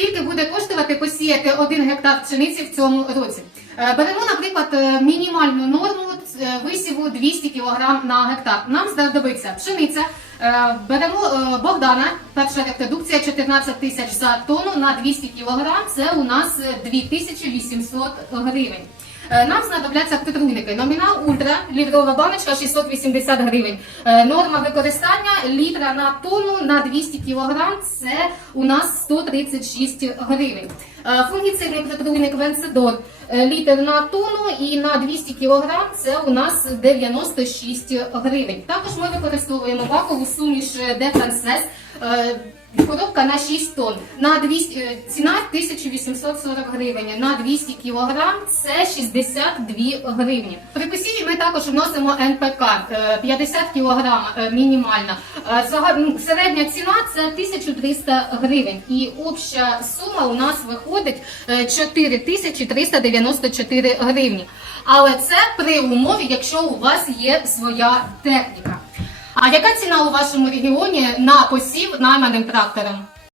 Скільки буде коштувати посіяти один гектар пшениці в цьому році? Е, Беремо, наприклад, е, мінімальну норму е, висіву 200 кг на гектар. Нам знадобиться пшениця. Беремо Богдана, перша репродукція 14 тисяч за тонну на 200 кг. Це у нас е, 2800 гривень. Нам знадобляться притрунники. Літрова баночка 680 гривень. Е, Норма використання літра на тонну на 200 кг це у нас 136 гривень. Е, Фунгіцидний притрунник Венцидор е, літр на тонну і на 200 кг це у нас 96 гривень. Також ми використовуємо бакову суміш Дефрансес. Коробка на 6 тонн. На 200, е, ціна 1840 гривень. На 200 кг це 62 гривні. При посіві ми також вносимо НПК е, 50 кг е, мінімальна. Е, зага- ну, Середня ціна це 1300 гривень. І обща сума у нас виходить е, 4394 гривні. Але це при умові, якщо у вас є своя техніка. А яка ціна у вашому регіоні на посів найманим трактором?